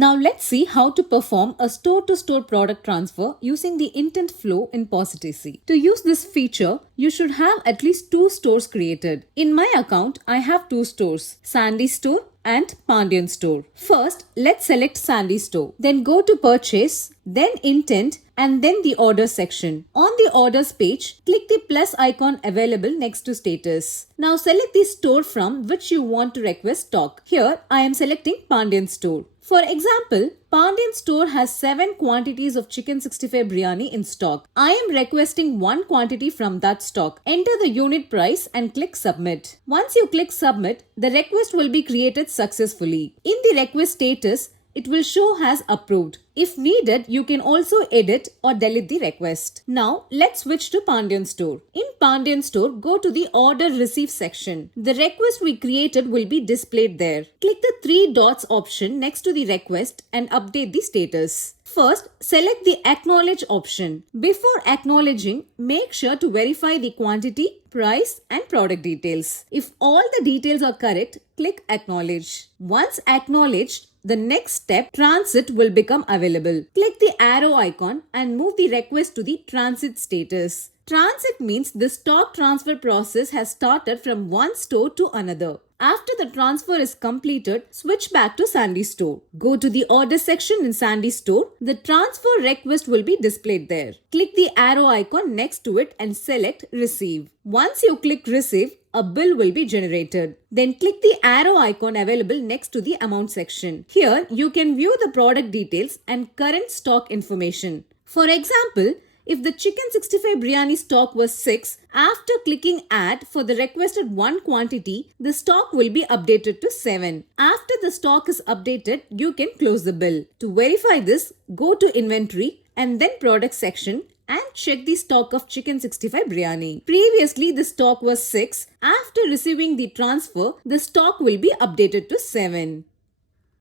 Now let's see how to perform a store-to-store product transfer using the intent flow in POS/etc. To use this feature, you should have at least 2 stores created. In my account, I have 2 stores, Sandy Store and Pandian Store. First, let's select Sandy Store. Then go to Purchase, then Intent, and then the Orders section. On the Orders page, click the plus icon available next to Status. Now select the store from which you want to request stock. Here, I am selecting Pandian Store. For example, Pandian Store has 7 quantities of chicken 65 biryani in stock. I am requesting 1 quantity from that stock. Enter the unit price and click Submit. Once you click Submit, the request will be created successfully. In the request status, it will show as approved. If needed, you can also edit or delete the request. Now, let's switch to Pandian Store. In Pandian Store, go to the Order Receive section. The request we created will be displayed there. Click the 3 dots option next to the request and update the status. First, select the Acknowledge option. Before acknowledging, make sure to verify the quantity, price, and product details. If all the details are correct, click Acknowledge. Once acknowledged, the next step, Transit, will become available. Click the arrow icon and move the request to the Transit status. Transit means the stock transfer process has started from one store to another. After the transfer is completed, switch back to Sandy Store. Go to the Order section in Sandy Store. The transfer request will be displayed there. Click the arrow icon next to it and select Receive. Once you click Receive, a bill will be generated. Then click the arrow icon available next to the Amount section. Here, you can view the product details and current stock information. For example, if the chicken 65 biryani stock was 6, after clicking Add for the requested 1 quantity, the stock will be updated to 7. After the stock is updated, you can close the bill. To verify this, go to Inventory and then Product section and check the stock of chicken 65 biryani. Previously, the stock was 6. After receiving the transfer, the stock will be updated to 7.